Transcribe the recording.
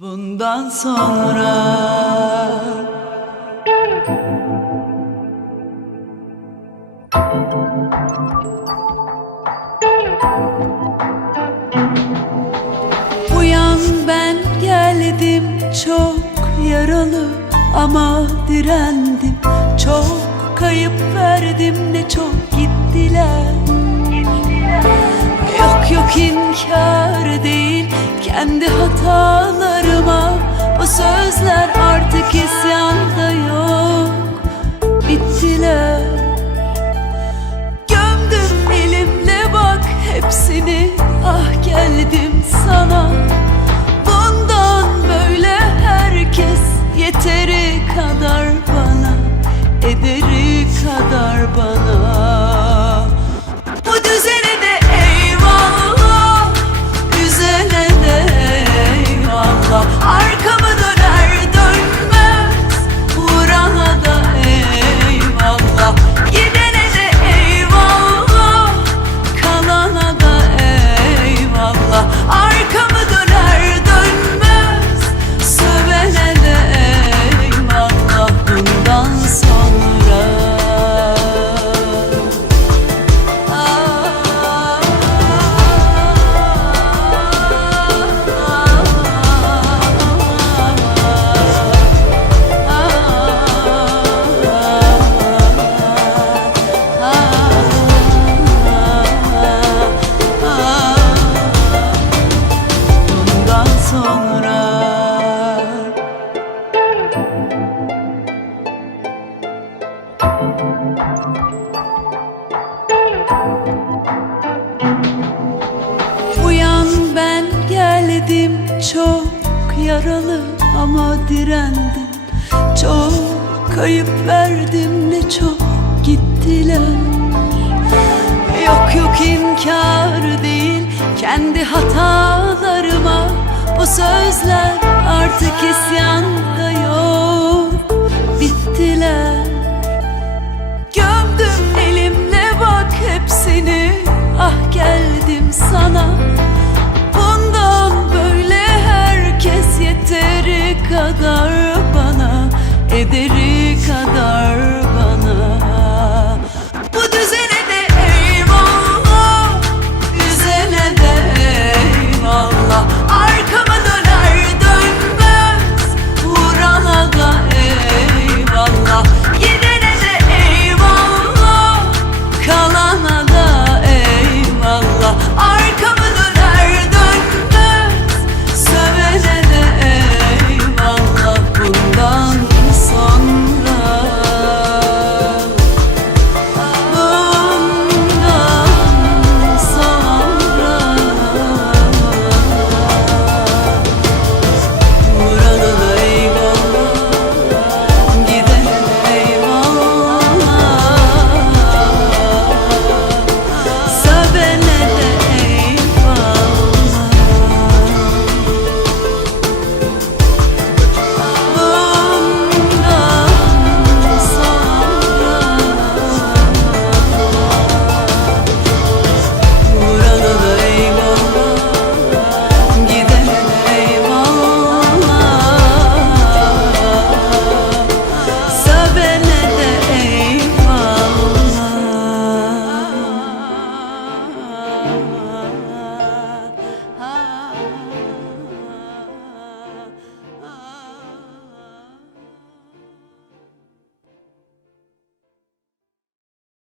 Bundan sonra Uyan ben geldim. Çok yaralı ama direndim. Çok kayıp verdim ne çok gittiler. Yok yok inkar değil. Kendi hatalarıma Sözler artık isyanda yok. Bittiler. Gömdüm elimle bak hepsini geldim çok yaralı ama direndim. Çok kayıp verdim ne çok gittiler. Yok yok inkar değil kendi hatalarıma. Bu sözler artık isyanda yok. Bittiler. Gömdüm elimle bak hepsini. Ah geldim sana herkes